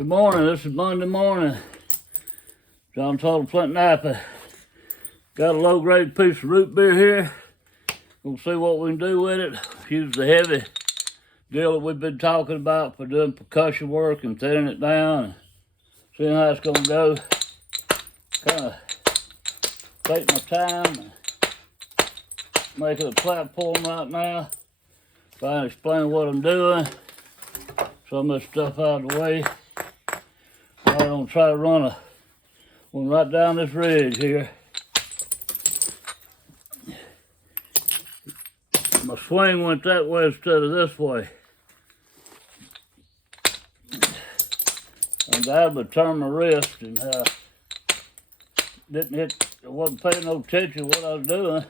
Good morning, this is Monday morning. John Total Flint Napa. Got a low-grade piece of root beer here. We'll see what we can do with it. Use the heavy deal that we've been talking about for doing percussion work and thinning it down and seeing how it's gonna go. Kind of take my time and make it a platform right now. Trying to explain what I'm doing. Some of this stuff out of the way. I'm gonna try to run one right down this ridge here. My swing went that way instead of this way. And I had to turn my wrist and didn't hit, I wasn't paying no attention to what I was doing.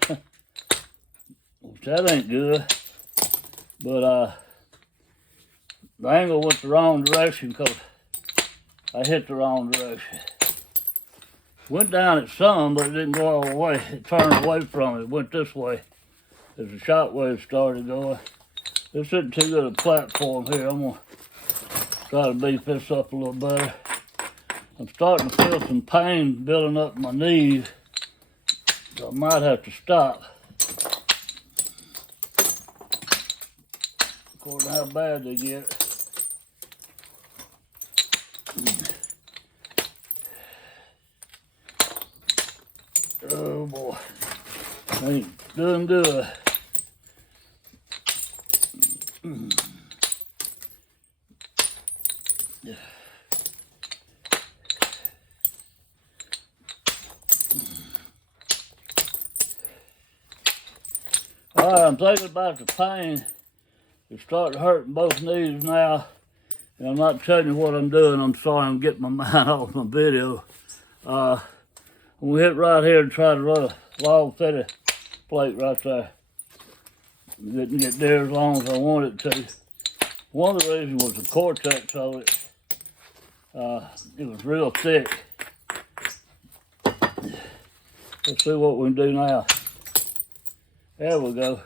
Which that ain't good. But the angle went the wrong direction because I hit the wrong direction. Went down at some, but it didn't go all the way. It turned away from it. It went this way as the shot wave started going. This isn't too good a platform here. I'm gonna try to beef this up a little better. I'm starting to feel some pain building up my knees, so I might have to stop. According to how bad they get. Oh boy, ain't doing good. All right, I'm thinking about the pain. It's starting to hurt in both knees now. And I'm not telling you what I'm doing. I'm sorry, I'm getting my mind off my video. I'm gonna hit right here and try to run a long fitted plate right there. Didn't get there as long as I wanted to. One of the reasons was the cortex of it. It was real thick. Let's see what we can do now. There we go.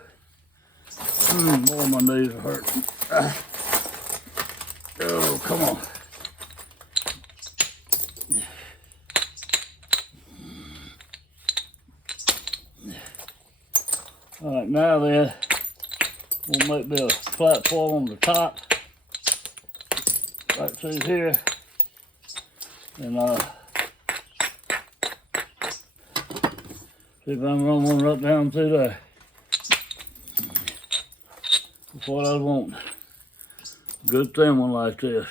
More of my knees are hurting. Oh, come on. All right, now then, we'll make me a platform on the top, right through here, and see if I can run one right down through there. That's what I want. Good thin one like this.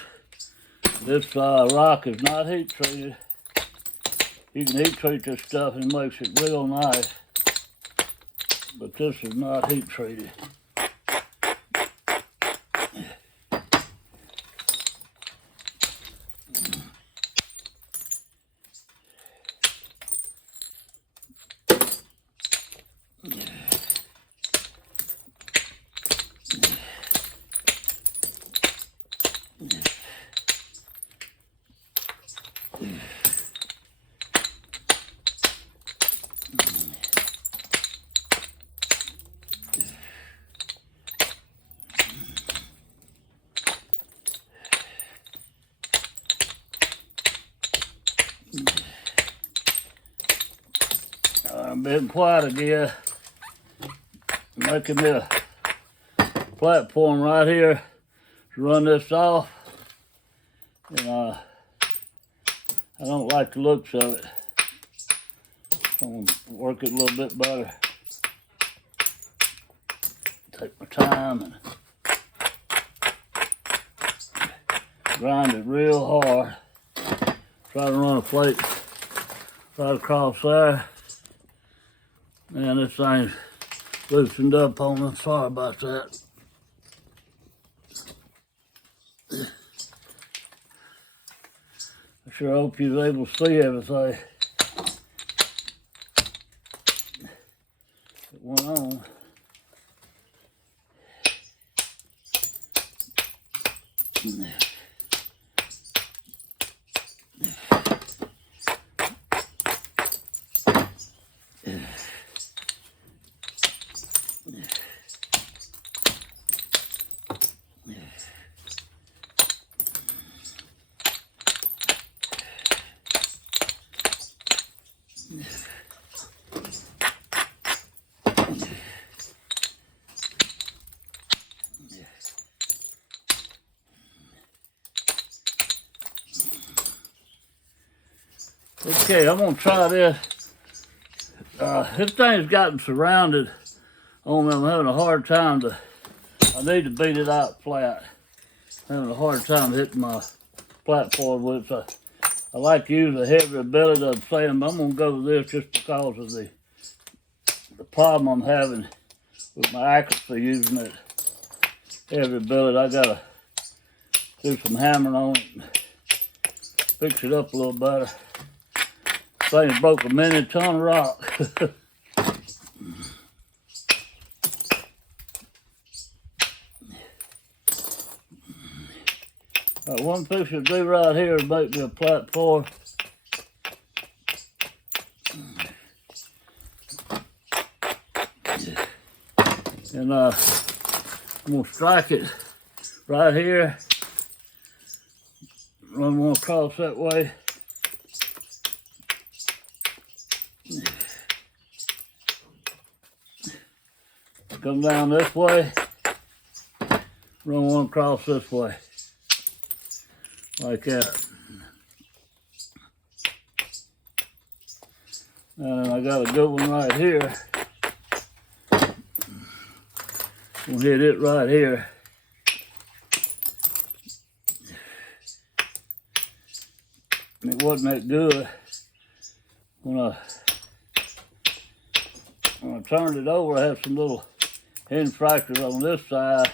This rock is not heat treated. You can heat treat this stuff and it makes it real nice. But this is not heat treated. I'm being quiet again. Making me a platform right here to run this off. And I don't like the looks of it. I'm gonna work it a little bit better. Take my time and grind it real hard. Try to run a plate right across there. Man, this thing's loosened up on me. Sorry about that. I sure hope you was able to see everything that went on. Okay, I'm gonna try this. This thing's gotten surrounded on me. I'm having a hard time I need to beat it out flat. I'm having a hard time hitting my platform with it. I like to use a heavier billet of the same, but I'm gonna go with this just because of the problem I'm having with my accuracy using it heavy billet. I gotta do some hammering on it and fix it up a little better. Thing broke a mini ton of rock. One thing to do right here is make me a platform. And I'm gonna strike it right here. Run one across that way. Come down this way. Run one across this way. Like that. And I got a good one right here. We'll hit it right here. And it wasn't that good when I turned it over. I had some little hinge fractures on this side.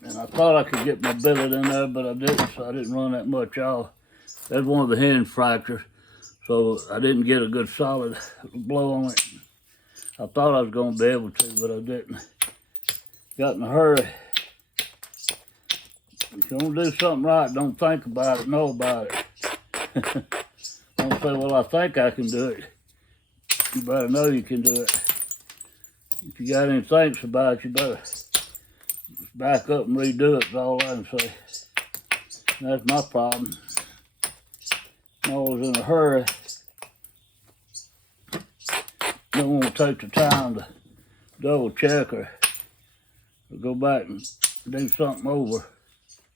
And I thought I could get my billet in there, but I didn't, so I didn't run that much off. That's one of the hinge fractures, so I didn't get a good solid blow on it. I thought I was going to be able to, but I didn't. Got in a hurry. If you want to do something right, don't think about it, know about it. Don't say, well, I think I can do it. You better know you can do it. If you got any thinks about it, you better back up and redo it, is all I can say. And that's my problem. I'm always in a hurry. Don't want to take the time to double check or go back and do something over.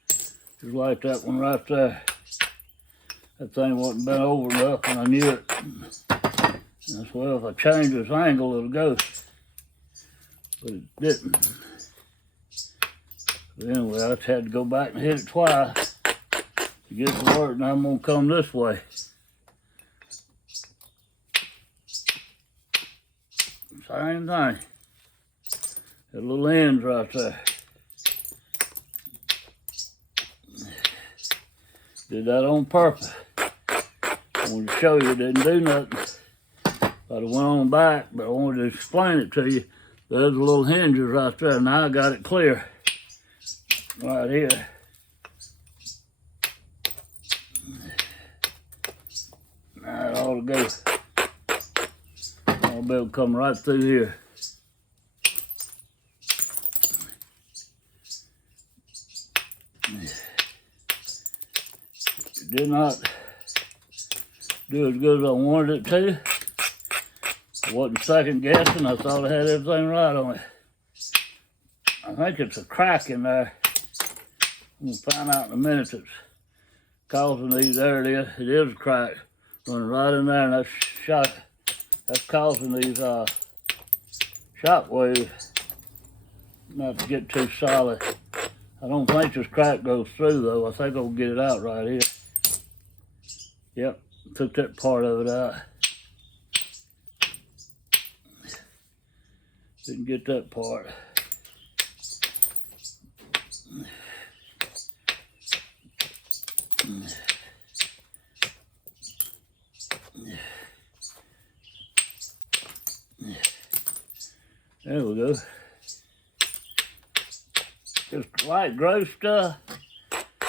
Just like that one right there. That thing wasn't bent over enough and I knew it. And I said, well, if I change this angle, it'll go. But it didn't. But anyway, I just had to go back and hit it twice to get it to work. Now I'm gonna come this way. Same thing. The little ends right there. Did that on purpose. I wanted to show you it didn't do nothing. I'd have went on back, but I wanted to explain it to you. There's the little hinges right there. Now I got it clear. Right here. Now it ought to go. I'll be able to come right through here. It did not do as good as I wanted it to. I wasn't second guessing. I thought I had everything right on it. I think it's a crack in there. We'll find out in a minute that's causing these. There it is. It is a crack running right in there, and that's causing these shock waves not to get too solid. I don't think this crack goes through though. I think I'll get it out right here. Yep, took that part of it out. Didn't get that part. There we go. This light gray stuff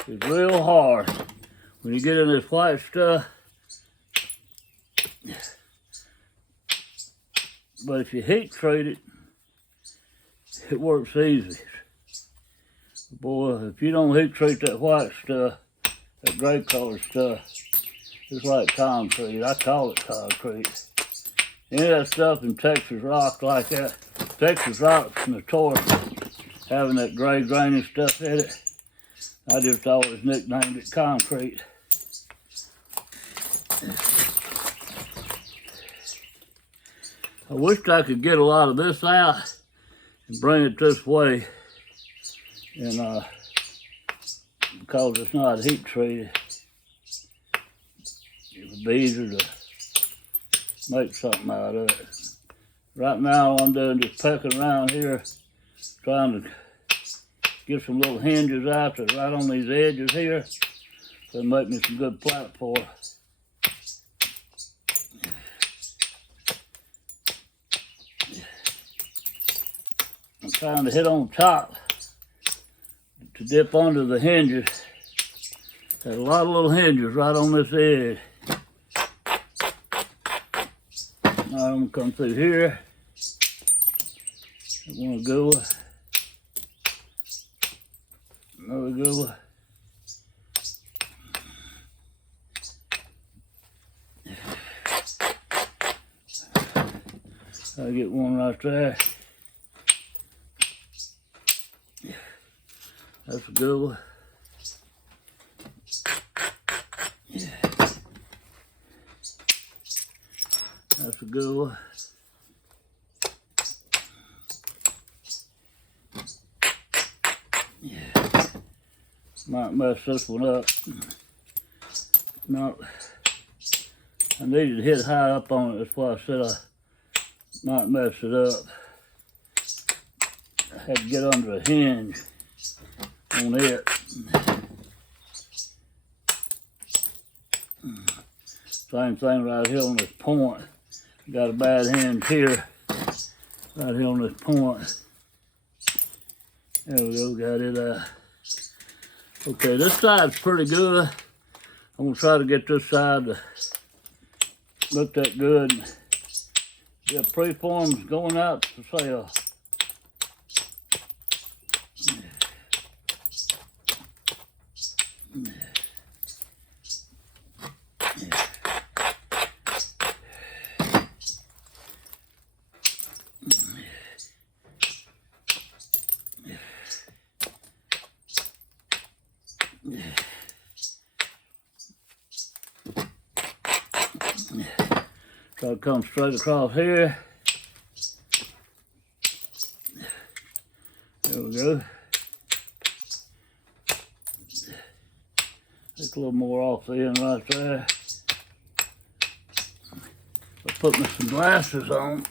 is real hard. When you get in this white stuff, but if you heat treat it, it works easy. Boy, if you don't heat treat that white stuff, that gray color stuff, it's like concrete. I call it concrete. Any of that stuff in Texas rock like that, Texas rock's notorious having that gray grainy stuff in it. I just always nicknamed it concrete. I wished I could get a lot of this out and bring it this way, and because it's not heat treated, it would be easier to make something out of it. Right now, all I'm doing is just pecking around here, trying to get some little hinges out that's right on these edges here, so make me some good platform. I'm trying to hit on top to dip under the hinges. There's a lot of little hinges right on this edge. Now I'm gonna come through here. I want to go. Another good one. I'll get one right there. That's a good one. That's a good one. Might mess this one up. No, I needed to hit high up on it. That's why I said I might mess it up. I had to get under a hinge on it. Same thing right here on this point. Got a bad hinge here, right here on this point. There we go, got it out. Okay, this side's pretty good. I'm gonna try to get this side to look that good. Yeah, preforms going out for sale. Try to come straight across here. There we go. Take a little more off the end right there. I'll put me some glasses on.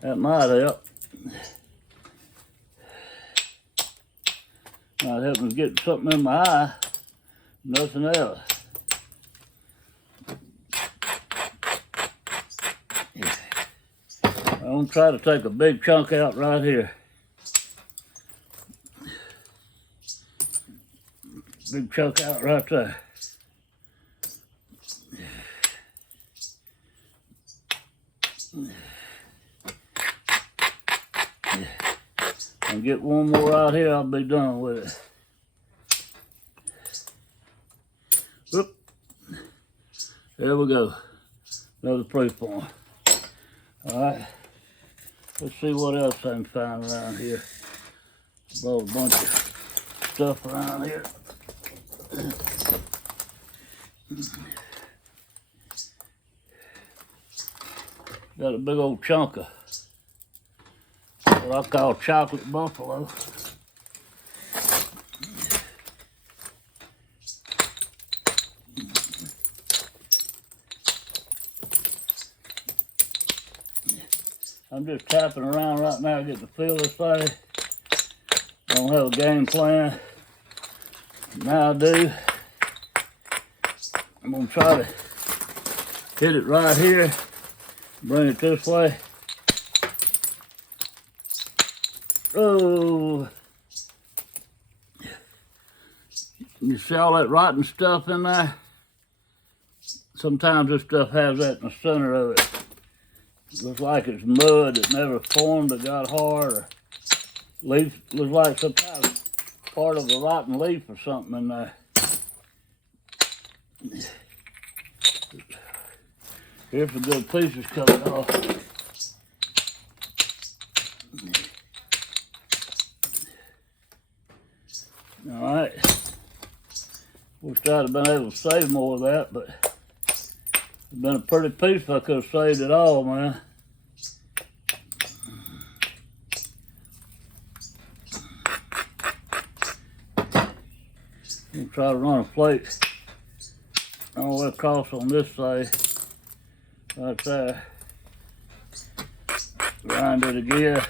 That might help. Might help me get something in my eye. Nothing else. I'm gonna try to take a big chunk out right here. Big chunk out right there. And get one more out here, I'll be done with it. Whoop. There we go. Another preform. All right. Let's see what else I can find around here. Brought a bunch of stuff around here. Got a big old chunk of what I call chocolate buffalo. I'm just tapping around right now, getting to feel this thing. I don't have a game plan. Now I do. I'm gonna try to hit it right here, bring it this way. Oh, you see all that rotten stuff in there? Sometimes this stuff has that in the center of it. It looks like it's mud that never formed, that got hard, or leaf. Looks like some kind of part of a rotten leaf or something in there. Here's some good pieces coming off. All right. Wish I'd have been able to save more of that, but It'd been a pretty piece if I could have saved it all, man. I'm try to run a plate all the way across on this side, right there. Grind it again.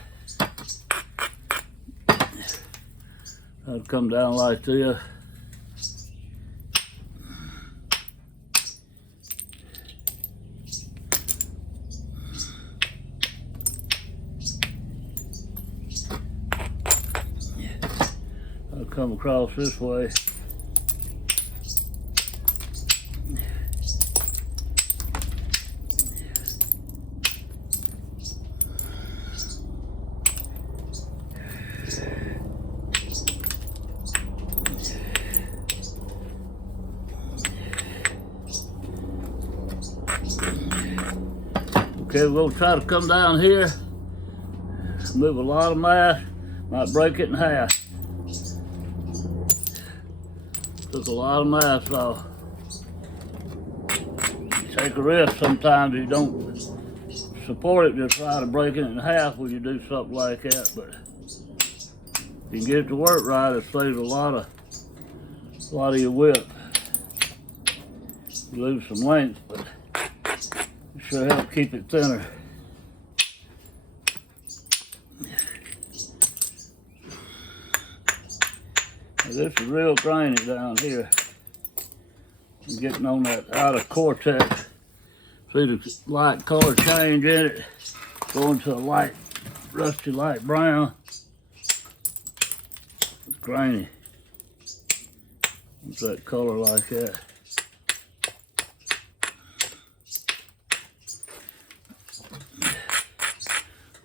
That'd come down like this. I'll come across this way. Okay, we'll try to come down here, move a lot of mass, might break it in half. Took a lot of mass off. Take a risk sometimes. You don't support it, just try to break it in half when you do something like that. But if you can get it to work right, it saves a lot of your whip. You lose some length, but it sure helps keep it thinner. Now this is real grainy down here. I'm getting on that outer cortex. See the light color change in it, going to a light, rusty light brown. It's grainy. It's that color like that.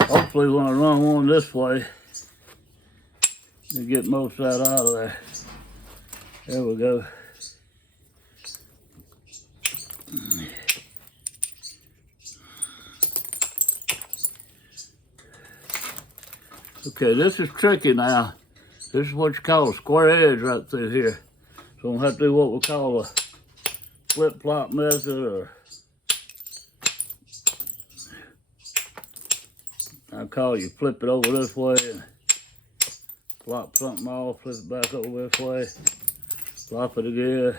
Hopefully when I run one this way, you get most of that out of there. There we go. Okay, this is tricky now. This is what you call a square edge right through here. So I'm gonna have to do what we call a flip-flop method, or I call you flip it over this way and flop something off, flip it back over this way, flop it again,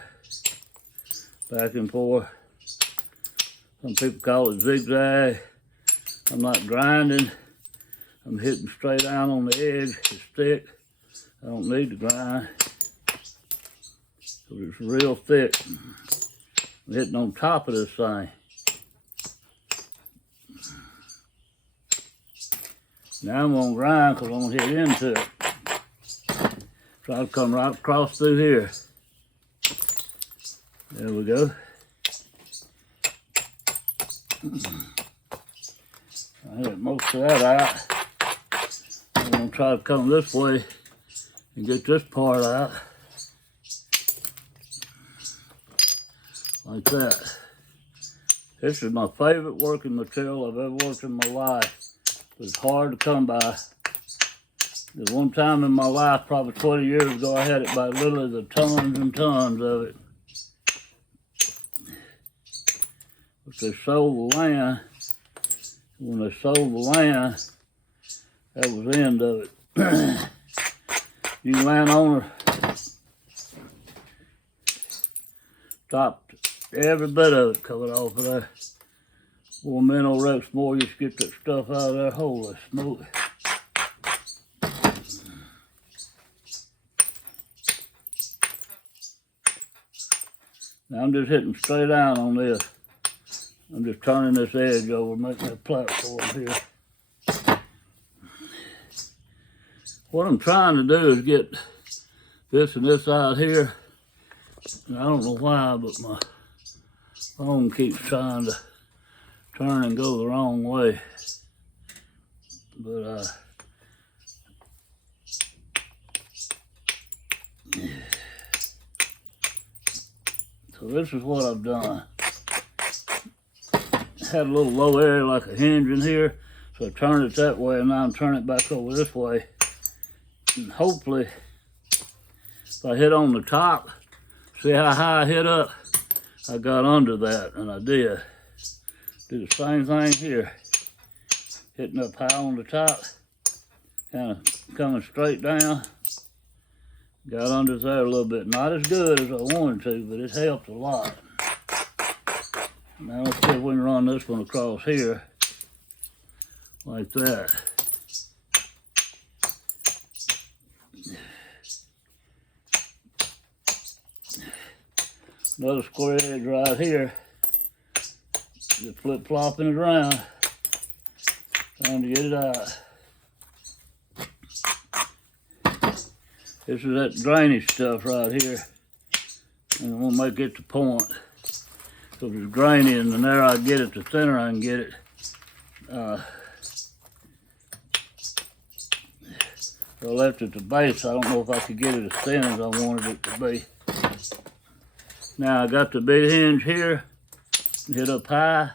back and forth. Some people call it zigzag. I'm not grinding. I'm hitting straight down on the edge, the stick. I don't need to grind, because it's real thick. I'm hitting on top of this thing. Now I'm gonna grind because I'm gonna hit into it. Try to come right across through here. There we go. I hit most of that out. I'm gonna try to come this way and get this part out. Like that. This is my favorite working material I've ever worked in my life. It's hard to come by. There's one time in my life, probably 20 years ago, I had it by literally the tons and tons of it. But they sold the land. When they sold the land, that was the end of it. You landowner stopped every bit of it coming off of there. More minnow wrecks, more you get that stuff out of there. Holy smoke. Now I'm just hitting straight down on this. I'm just turning this edge over, making a platform here. What I'm trying to do is get this and this out here. And I don't know why, but my phone keeps trying to turn and go the wrong way. But so this is what I've done. Had a little low area like a hinge in here, so I turned it that way, and now I'm turning it back over this way. And hopefully, if I hit on the top, see how high I hit up? I got under that, and I did. Do the same thing here. Hitting up high on the top, kind of coming straight down. Got under there a little bit. Not as good as I wanted to, but it helped a lot. Now let's see if we can run this one across here, like that. Another square edge right here. Just flip-flopping it around, trying to get it out. This is that drainage stuff right here. And I'm gonna make it the point. So if it's grainy and the narrower I get it, the thinner I can get it. I left it at the base. I don't know if I could get it as thin as I wanted it to be. Now I got the big hinge here. Hit up high.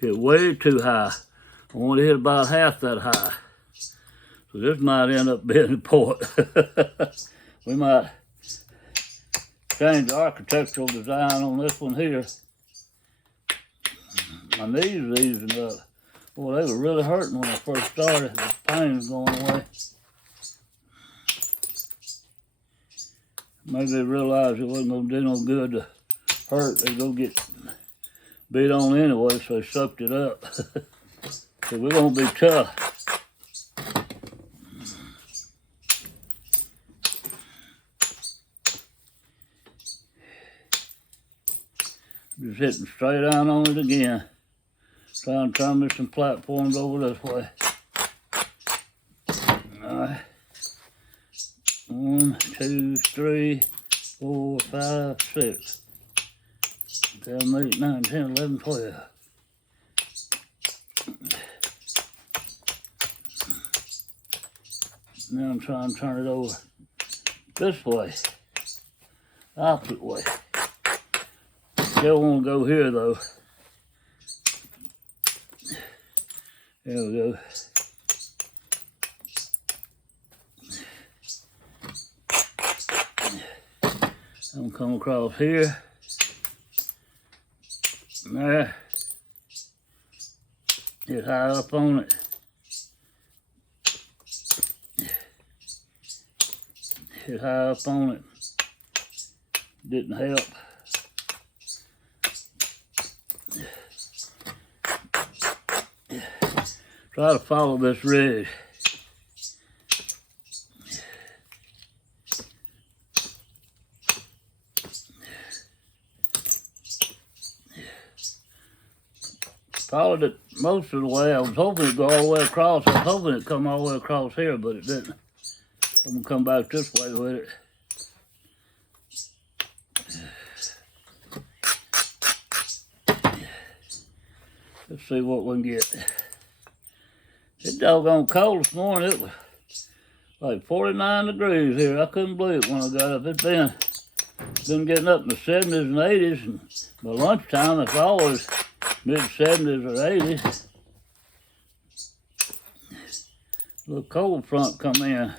Hit way too high. I want to hit about half that high. So this might end up being the port. We might change the architectural design on this one here. My knees are easing up. Boy, they were really hurting when I first started. The pain was going away. Maybe they realized it wasn't going to do no good to hurt. They're going to get beat on anyway, so they sucked it up. So we're going to be tough. Just hitting straight down on it again. Trying to turn me some platforms over this way. Alright. 1, 2, 3, 4, 5, 6, 7, 8, 9, 10, 11, 12. Now I'm trying to turn it over this way, opposite way. Still want to go here though. There we go. I'm gonna come across here. There. Get high up on it. Hit high up on it. Didn't help. Try to follow this ridge. Followed it most of the way. I was hoping it'd go all the way across. I was hoping it'd come all the way across here, but it didn't. I'm gonna come back this way with it. Let's see what we can get. It's doggone cold this morning. It was like 49 degrees here. I couldn't believe it when I got up. It's been getting up in the 70s and 80s, and by lunchtime it's always mid-70s or 80s. A little cold front come in.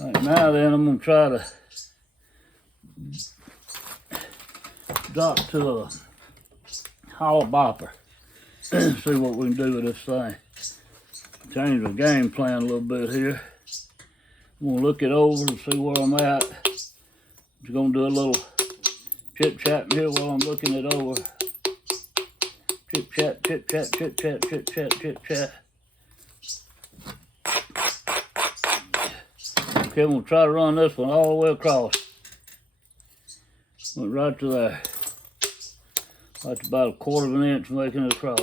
All right, now then I'm going to try to drop to a hollow bopper. See what we can do with this thing. Change the game plan a little bit here. I'm going to look it over and see where I'm at. I'm just going to do a little chit-chat here while I'm looking it over. Chit-chat, chit-chat, chit-chat, chit-chat, chit-chat. Okay, I'm going to try to run this one all the way across. Went right to there. That's about 1/4 of an inch making it across.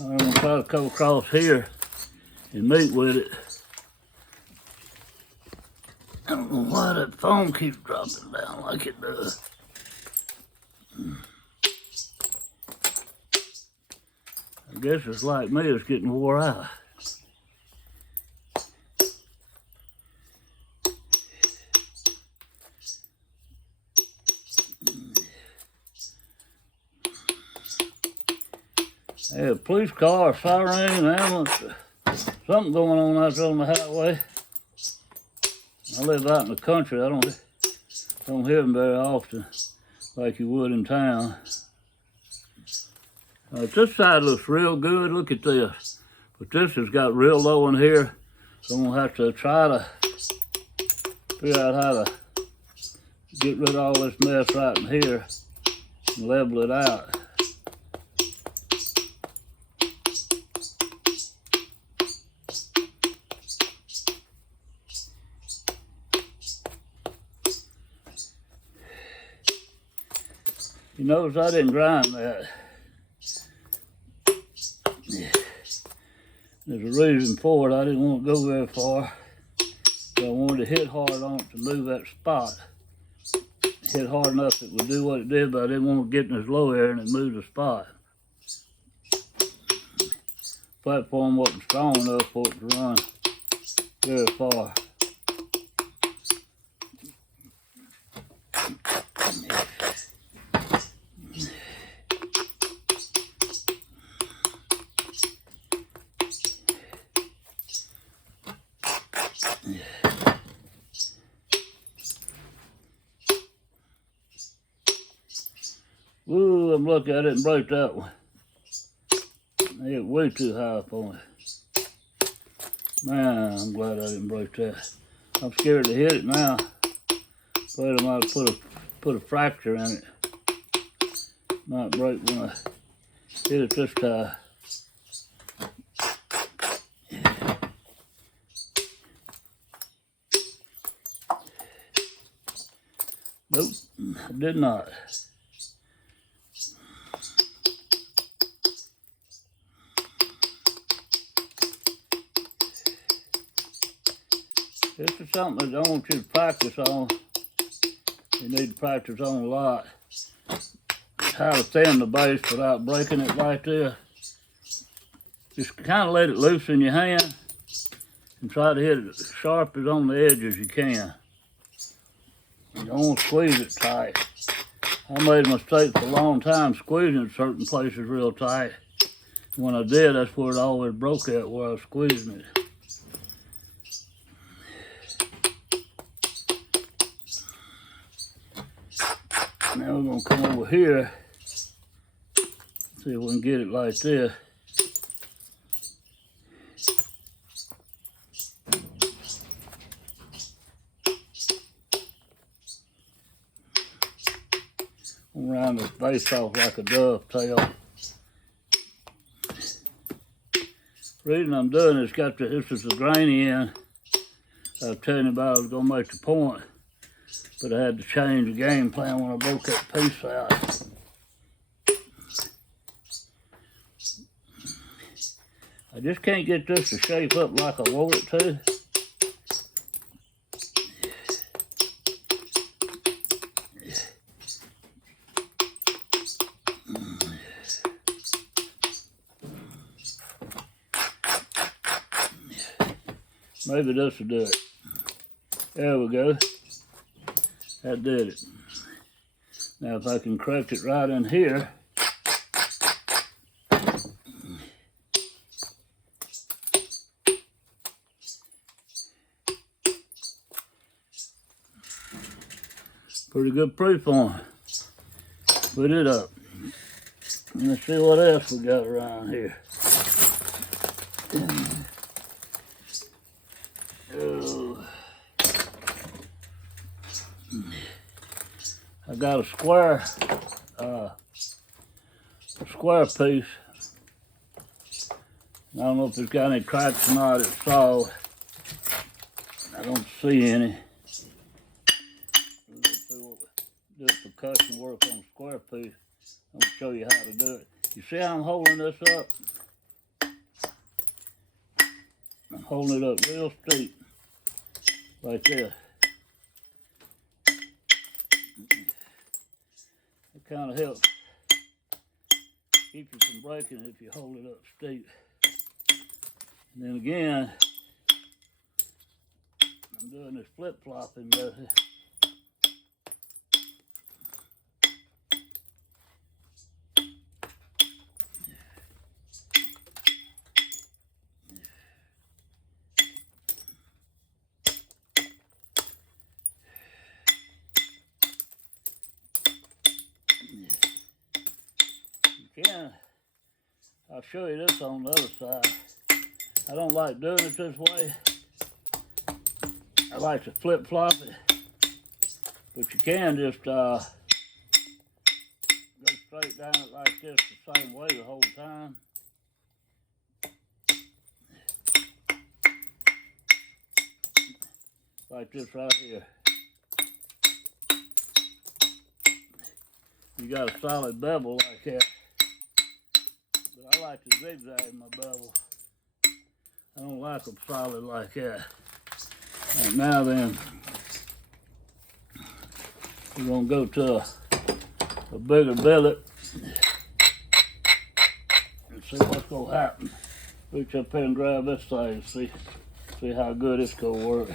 I'm going to try to come across here and meet with it. I don't know why that foam keeps dropping down like it does. I guess it's like me, it's getting wore out. police car, a siren, an ambulance, something going on out there on the highway. I live out in the country. I don't hear them very often like you would in town. This side looks real good. Look at this. But this has got real low in here. So I'm going to have to try to figure out how to get rid of all this mess right in here and level it out. You notice I didn't grind that. There's a reason for it. I didn't want to go very far. So I wanted to hit hard on it to move that spot. Hit hard enough that it would do what it did, but I didn't want to get in this low area and it moved the spot. Platform wasn't strong enough for it to run very far. Ooh, I'm lucky I didn't break that one. I hit way too high for me. Man, I'm glad I didn't break that. I'm scared to hit it now. Afraid I might put a fracture in it. Might break when I hit it this time. Nope, I did not. This is something that I want you to practice on. You need to practice on a lot. How to thin the bass without breaking it like this. Just kind of let it loose in your hand and try to hit it as sharp as on the edge as you can. You don't want to squeeze it tight. I made a mistake for a long time squeezing certain places real tight. When I did, that's where it always broke at, where I was squeezing it. Now we're going to come over here, see if we can get it like this. I'm round this base off like a dovetail. The reason I'm doing this, this is the grainy end. I was telling you about I was going to make the point. But I had to change the game plan when I broke that piece out. I just can't get this to shape up like I want it to. Maybe this will do it. There we go. That did it. Now if I can correct it right in here. Pretty good preform. Put it up. Let's see what else we got around here. Oh. I got a square piece. I don't know if it's got any cracks or not. It's solid. I don't see any. Let's see what we do percussion work on a square piece. I'm gonna show you how to do it. You see how I'm holding this up? I'm holding it up real steep, like this. It kind of helps keep you from breaking if you hold it up steep. And then again, I'm doing this flip-flopping method. I'll show you this on the other side. I don't like doing it this way. I like to flip-flop it. But you can just go straight down it like this the same way the whole time. Like this right here. You got a solid bevel like that. But I like to zigzag my bevel. I don't like them solid like that. And now then, we're gonna go to a bigger billet and see what's gonna happen. Reach up here and grab this thing and see how good it's gonna work.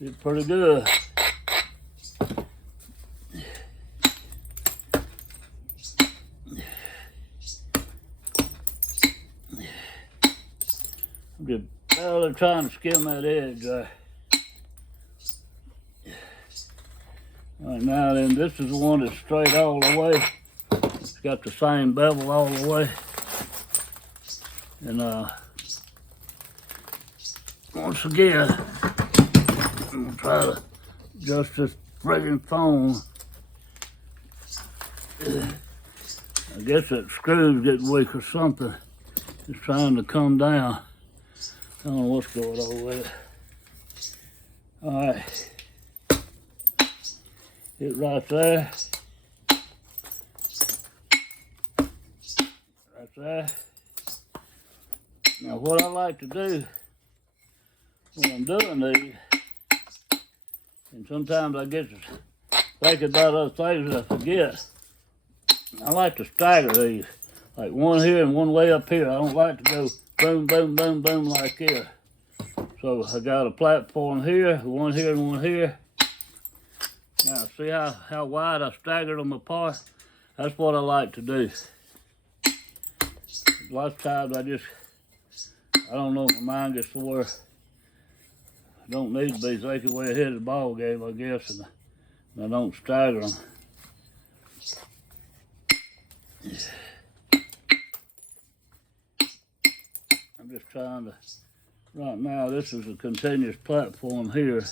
It's pretty good. I'm just barely trying to skim that edge there. All right, now then, this is the one that's straight all the way. It's got the same bevel all the way. And once again, I'm gonna try to adjust this friggin' phone. I guess that screw's getting weak or something. It's trying to come down. I don't know what's going on with it. All right. It right there. Right there. Now what I like to do when I'm doing these, and sometimes I get to thinking about other things that I forget, I like to stagger these. Like one here and one way up here. I don't like to go boom, boom, boom, boom like this. So I got a platform here, one here and one here. Now see how wide I staggered them apart? That's what I like to do. Lots of times I don't know, my mind gets to where I don't need to be thinking way ahead of the ball game, I guess, and I don't stagger them. I'm just trying to, right now this is a continuous platform here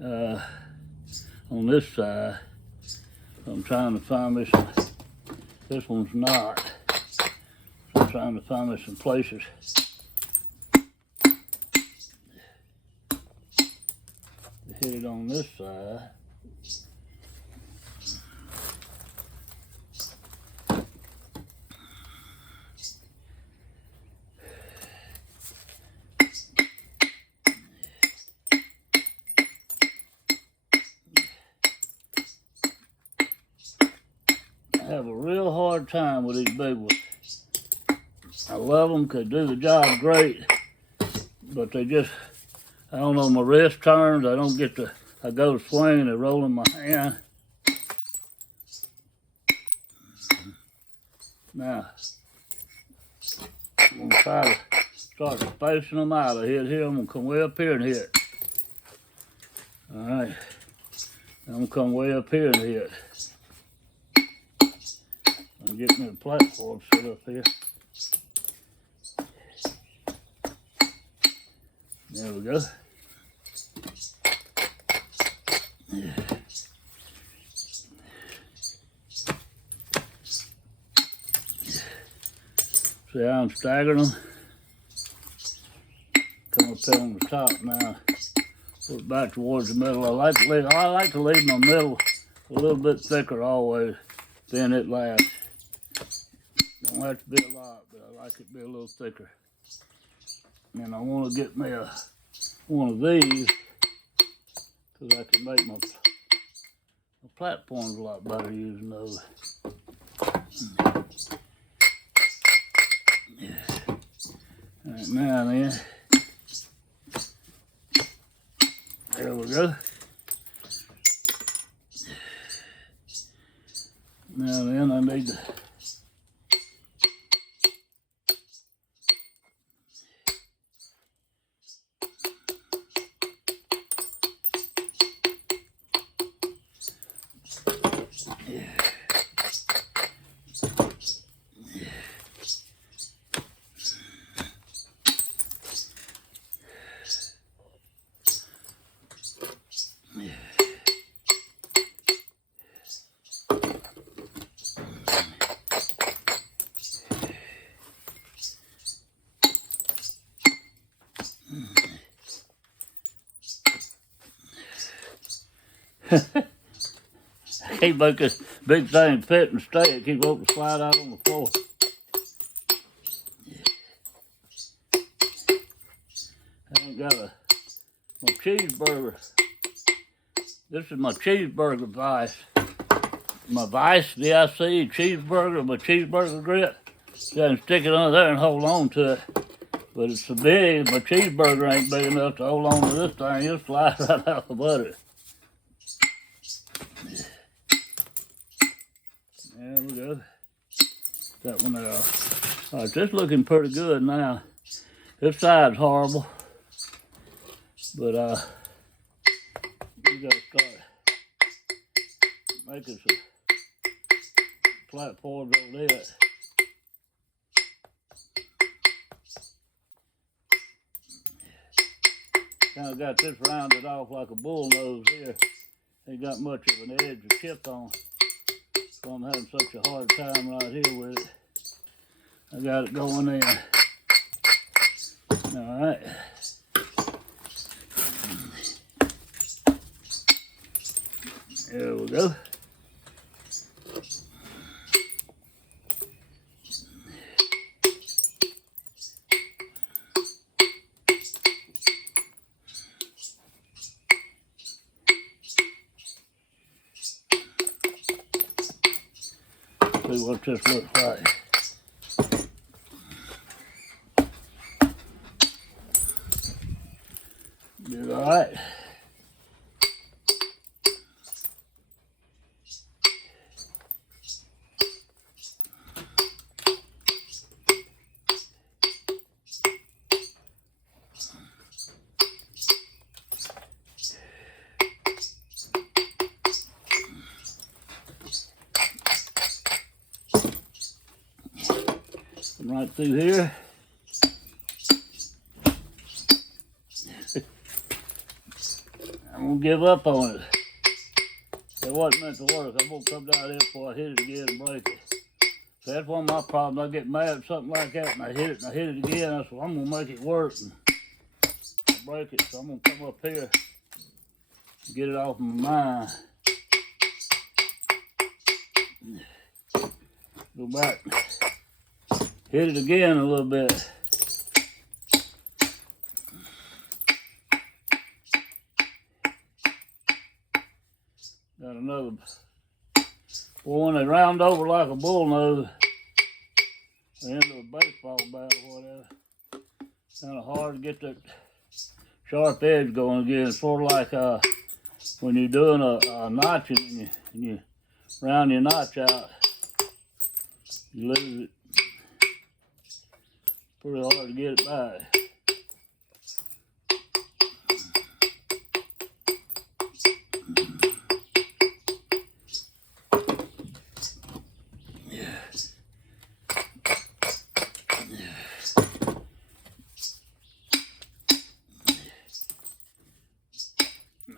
on this side. I'm trying to find me some, this one's not. So I'm trying to find me some places to hit it on this side. I have a real hard time with these big ones. I love them, could do the job great, but they just, I don't know, my wrist turns, I don't get to, I go to swing and they roll in my hand. Now, I'm gonna try to start spacing them out. I hit here, I'm gonna come way up here and hit. All right, I'm gonna come way up here and hit. I'm getting a platform set up here. There we go. Yeah. See how I'm staggering them? Come up there on the top now. Put it back towards the middle. I like to leave my middle a little bit thicker always, then it lasts. Don't have to be a lot, but I like it to be a little thicker. And I want to get me one of these because I can make my platforms a lot better using those. Yeah. All right, now then, there we go. Now then, I need to yeah. I can't make this big thing fit and stay. It keeps open slide out on the floor. I ain't got my cheeseburger. This is my cheeseburger vise. My vise, V-I-C, cheeseburger, my cheeseburger grip. Go ahead and stick it under there and hold on to it. But it's so big, my cheeseburger ain't big enough to hold on to this thing. It'll slide right out the butter. There we go. That one there. All right, this looking pretty good now. This side's horrible. But you gotta start making some platforms over there. Kind of got this rounded off like a bull nose here. Ain't got much of an edge or chip on. So I'm having such a hard time right here with it. I got it going in. All right. There we go. See what this looks like. Did all right. Right through here. I'm gonna give up on it. It wasn't meant to work. I'm gonna come down here before I hit it again and break it. So that's one of my problems. I get mad at something like that and I hit it again. I said, well, I'm gonna make it work and break it. So I'm gonna come up here and get it off my mind. Go back. Hit it again a little bit. Got another one that round over like a bull nose. The end of a baseball bat or whatever. Kind of hard to get that sharp edge going again. Sort of like when you're doing a notching and you round your notch out, you lose it. Pretty hard to get it back.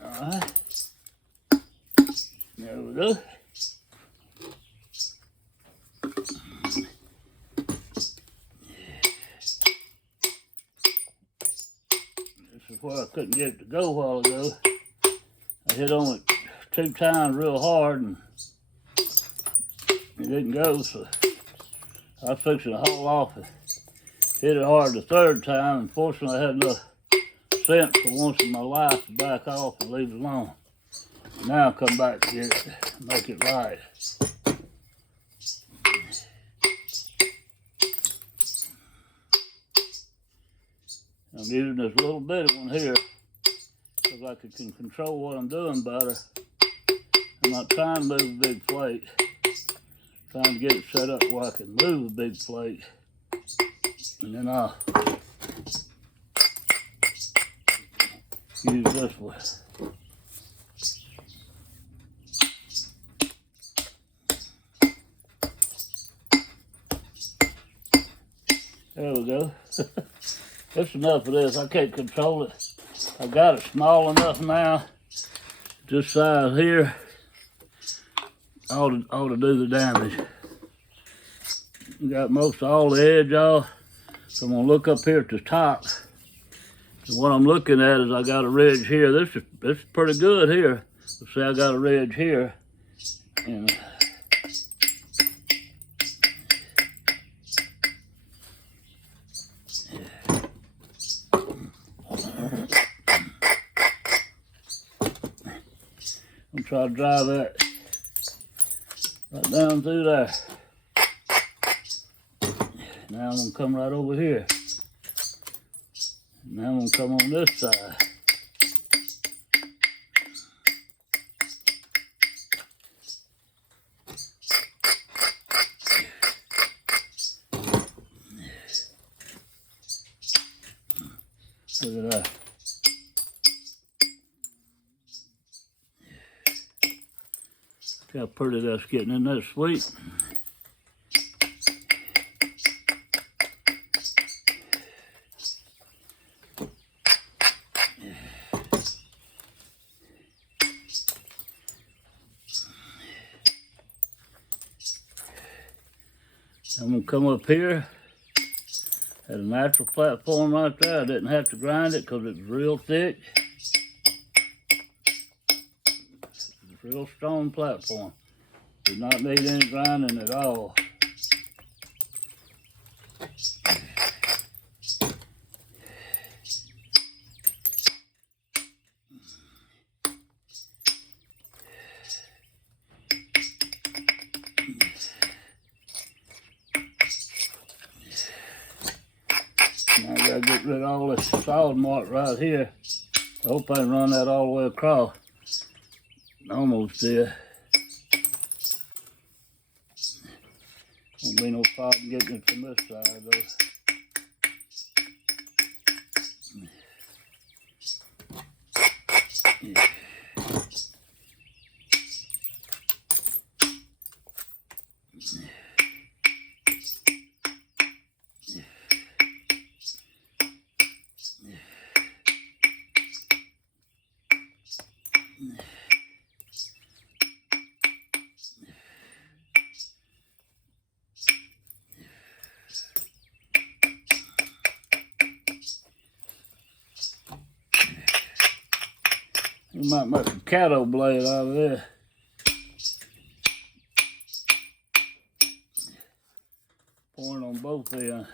All right. There we go. Where I couldn't get it to go a while ago. I hit on it 2 times real hard and it didn't go, so I was fixing to haul off and hit it hard the 3rd time, and fortunately I had enough sense for once in my life to back off and leave it alone. Now I come back to get it, make it right. I'm using this little bitty one here because I can control what I'm doing better. I'm not trying to move a big plate. I'm trying to get it set up where I can move a big plate. And then I'll use this one. There we go. That's enough of this. I can't control it. I got it small enough now. This size here ought to do the damage. Got most of all the edge off. So I'm gonna look up here at the top. And what I'm looking at is I got a ridge here. This is pretty good here. See, I got a ridge here, and I'm trying to drive that right down through there. Now I'm gonna come right over here. Now I'm gonna come on this side. Look at that. See how pretty that's getting in there, sweet. I'm gonna come up here. Had a natural platform right there. I didn't have to grind it because it was real thick. It's a real strong platform. Did not need any grinding at all. Now I gotta get rid of all this solid mark right here. I hope I can run that all the way across. Almost did. Won't be no problem getting it from this side though. Yeah. You might make a cattle blade out of this. Pouring on both ends.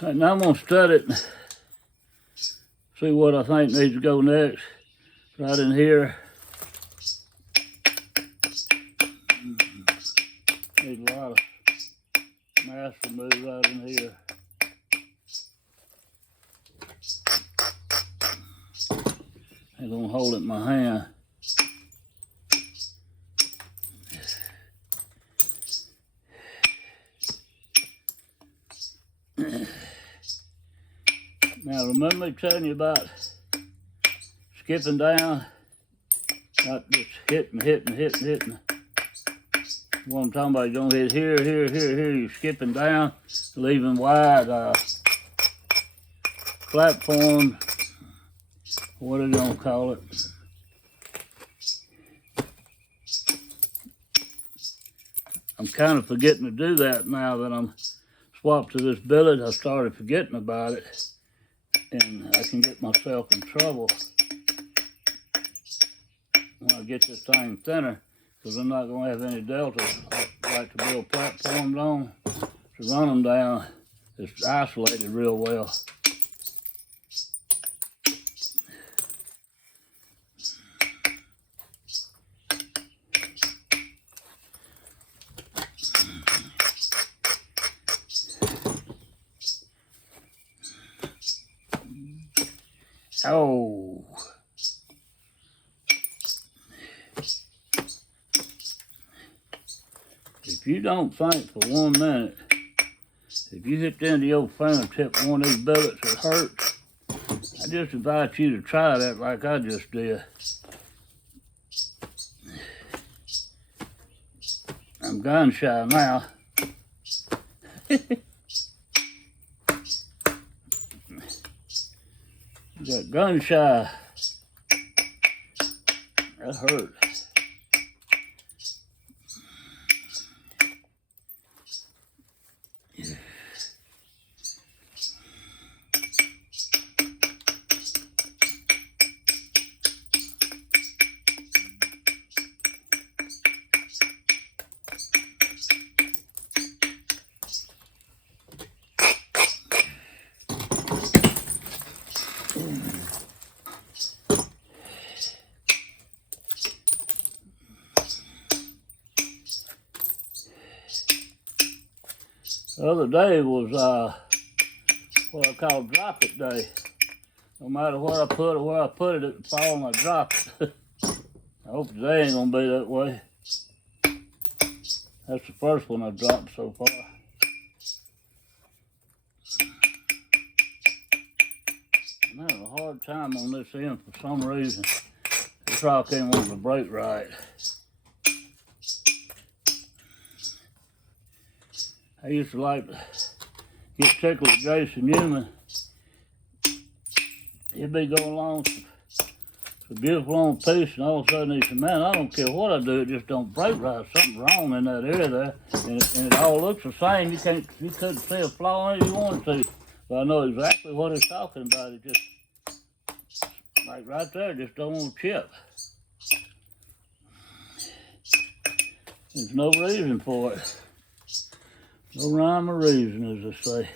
Right, now I'm going to stud it and see what I think needs to go next. Right in here. Need a lot of mass removed right in here. I'm gonna hold it in my hand. Now remember me telling you about skipping down, not just hitting. What I'm talking about, you don't hit here, you're skipping down, leaving wide platform. What are you gonna call it? I'm kind of forgetting to do that now that I'm swapped to this billet. I started forgetting about it, and I can get myself in trouble when I get this thing thinner, because I'm not gonna have any deltas like to build platforms on. To run them down, it's isolated real well. Oh. If you don't think for 1 minute, if you hit the end of your fingertip one of these billets, it hurts, I just invite you to try that like I just did. I'm gun shy now. Got gun shy. That hurt. Yeah. The other day was what I call drop it day. No matter what I put or where I put it, it'd fall and I drop it. I hope today ain't gonna be that way. That's the first one I've dropped so far. I'm having a hard time on this end for some reason. This rock ain't wanting to break right. I used to like to get tickled with Jason Newman. He'd be going along a beautiful long piece, and all of a sudden he said, man, I don't care what I do, it just don't break right. Something's wrong in that area there. And it all looks the same. You couldn't see a flaw in it if you wanted to. But I know exactly what he's talking about. It just, like right there, just don't want to chip. There's no reason for it. No rhyme or reason, as they say.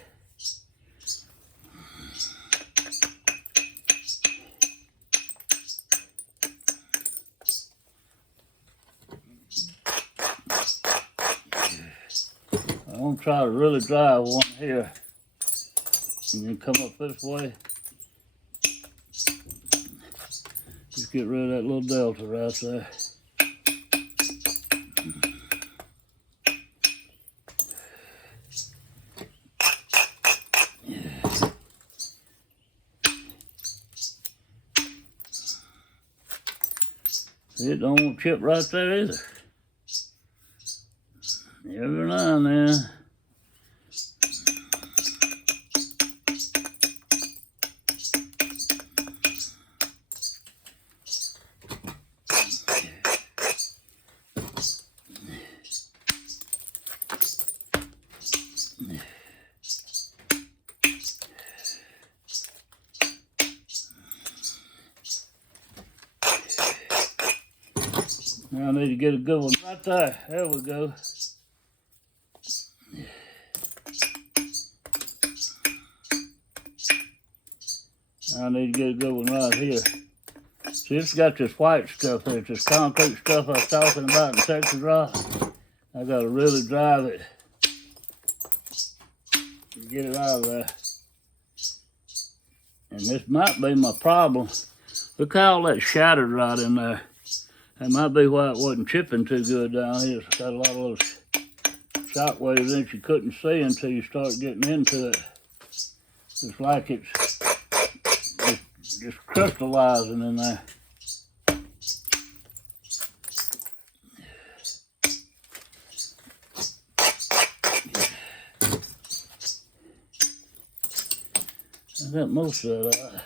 I'm going to try to really drive one here and then come up this way. Just get rid of that little delta right there. It don't want to chip right there either. Every now and then. Now I need to get a good one right there. There we go. I need to get a good one right here. See, it's got this white stuff here, this concrete stuff I was talking about in Texas rock. I gotta really drive it and get it out of there. And this might be my problem. Look how all that shattered right in there. That might be why it wasn't chipping too good down here. It's got a lot of those shock waves that you couldn't see until you start getting into it. It's like it's just crystallizing in there. I got most of that out.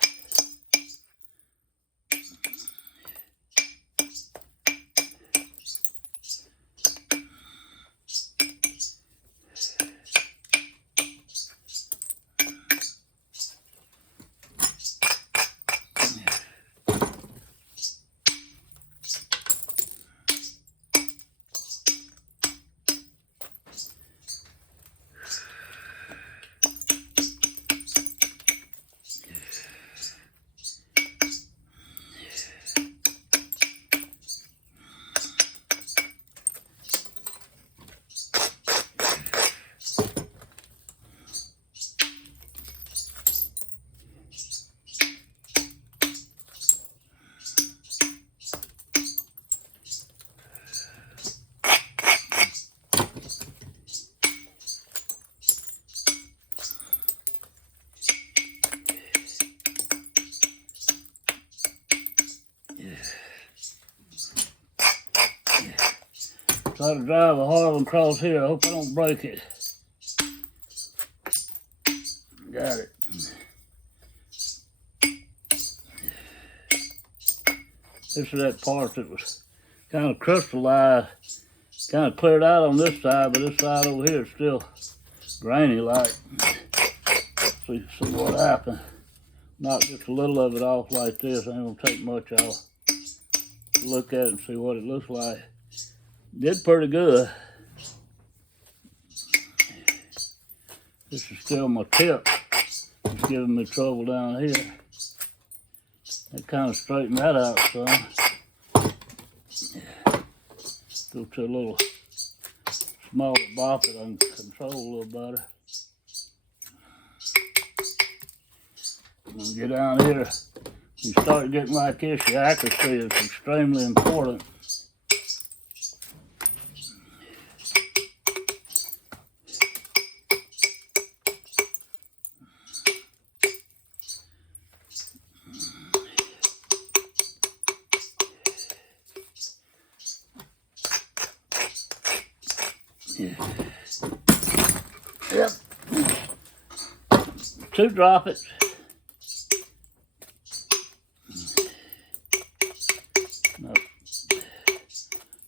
Try to drive a hard one across here. I hope I don't break it. Got it. This is that part that was kind of crystallized, kind of cleared out on this side, but this side over here is still grainy like. See what happened. Knock just a little of it off like this. Ain't gonna take much off. Look at it and see what it looks like. Did pretty good. This is still my tip. It's giving me trouble down here. That kind of straightened that out some. Go to a little smaller bop it, I can control a little better. When you get down here, you start getting like this, your accuracy is extremely important. Yeah. Yep. 2 drop it. No.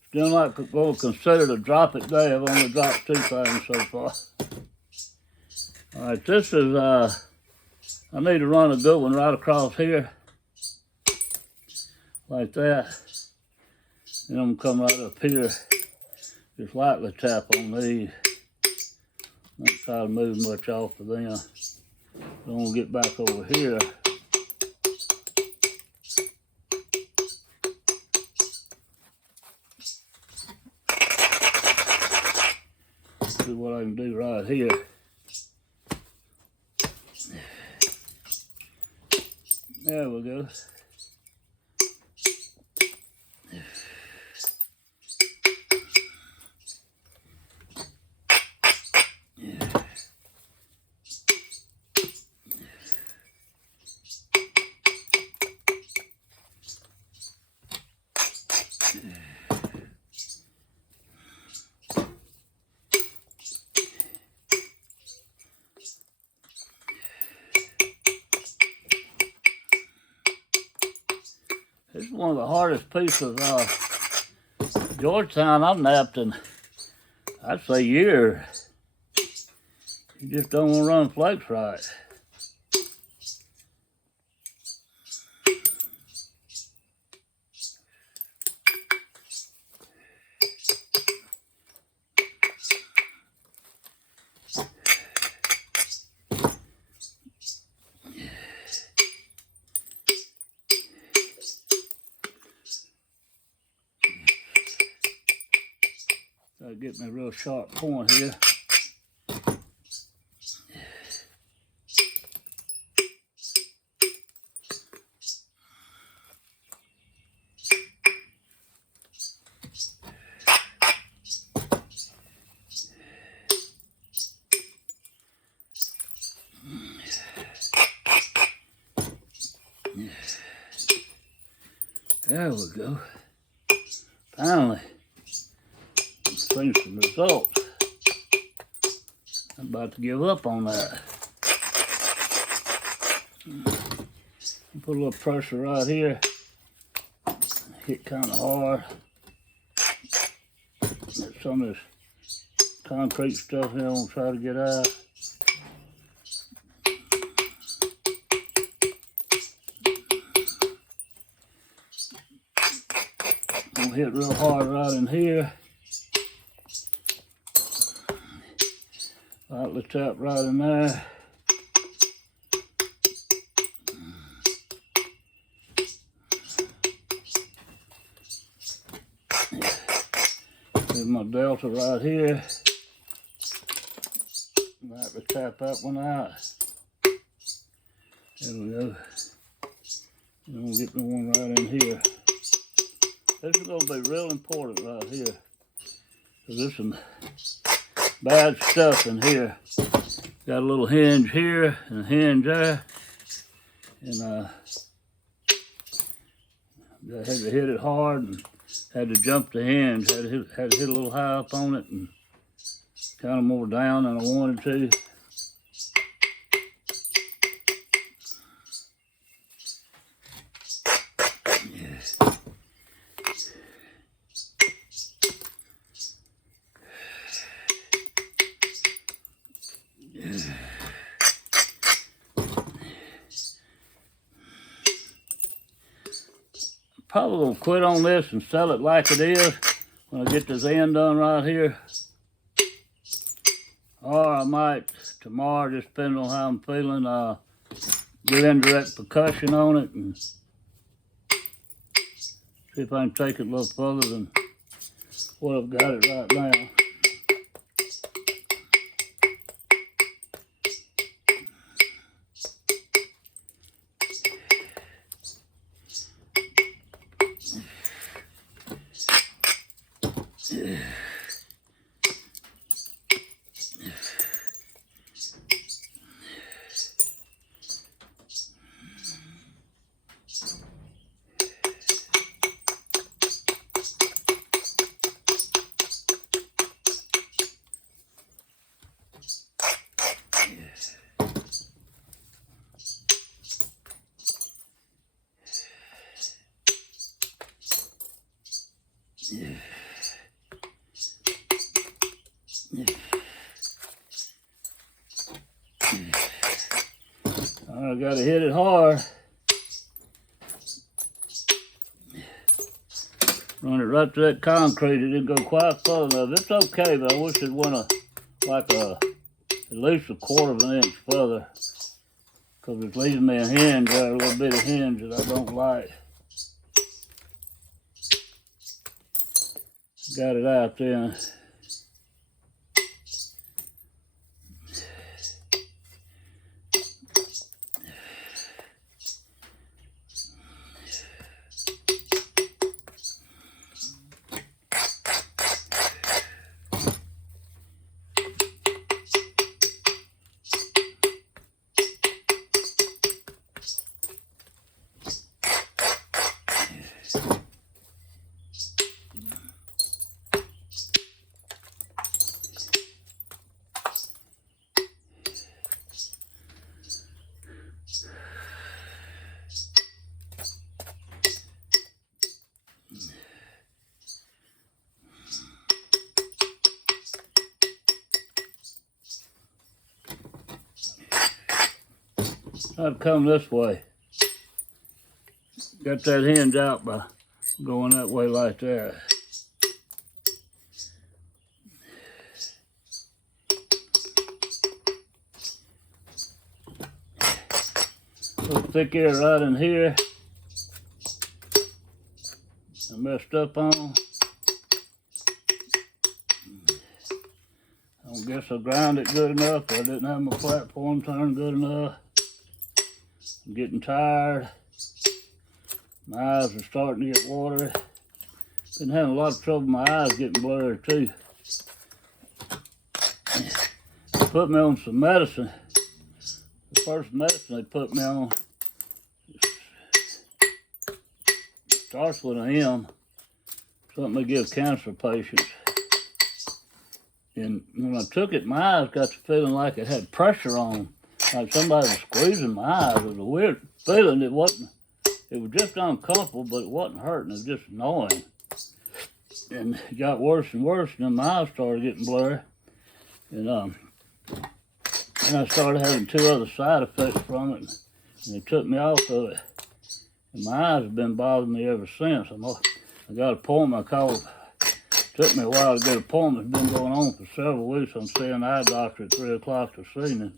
Still not going to consider the drop it day. I've only dropped 2 things so far. Alright, this is, I need to run a good one right across here. Like that. And I'm going to come right up here. Just lightly tap on these. Don't try to move much off of them. I'm going to get back over here. See what I can do right here. There we go. This is one of the hardest pieces of Georgetown I've napped in, I'd say, years. You just don't want to run flakes right. Gotta get me a real sharp point here. There we go. Finally. Seen some results. I'm about to give up on that. Put a little pressure right here. Hit kind of hard. Get some of this concrete stuff here I'm gonna try to get out. I'm gonna hit real hard right in here. Lightly tap right in there. Here's my delta right here. Lightly tap that one out. There we go. And I'm gonna get me one right in here. This is gonna be real important right here. Cause there's some bad stuff in here. Got a little hinge here and a hinge there. And I had to hit it hard and had to jump the hinge. Had to hit a little high up on it and kind of more down than I wanted to. Probably gonna quit on this and sell it like it is when I get this end done right here. Or I might tomorrow, just depending on how I'm feeling, do indirect percussion on it and see if I can take it a little further than what I've got it right now. I gotta hit it hard. Run it right to that concrete. It didn't go quite far enough. It's okay, but I wish it went at least a quarter of an inch further. Because it's leaving me a hinge there, a little bit of hinge that I don't like. Got it out then. I'd come this way. Got that hinge out by going that way like that. Little thick air right in here. I messed up on. I don't guess I ground it good enough. I didn't have my platform turned good enough. I'm getting tired. My eyes are starting to get watery. Been having a lot of trouble with my eyes getting blurry too. They put me on some medicine. The first medicine they put me on starts with an M. Something they give cancer patients. And when I took it, my eyes got the feeling like it had pressure on them. Like somebody was squeezing my eyes. It was a weird feeling. It was just uncomfortable, but it wasn't hurting. It was just annoying. And it got worse and worse, and then my eyes started getting blurry. And I started having 2 other side effects from it, and it took me off of it. And my eyes have been bothering me ever since. I got an appointment. Took me a while to get an appointment. It's been going on for several weeks. I'm seeing an eye doctor at 3 o'clock this evening.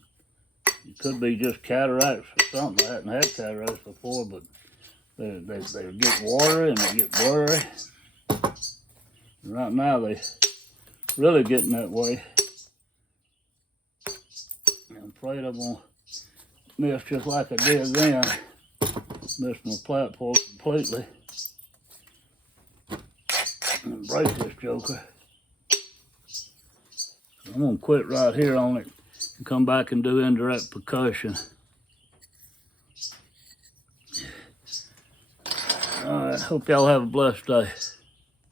It could be just cataracts or something. I hadn't had cataracts before, but they get watery and they get blurry. And right now they really getting that way. I'm afraid I'm gonna miss just like I did then. Miss my platform completely. And break this joker. I'm gonna quit right here on it and come back and do indirect percussion. All right, hope y'all have a blessed day.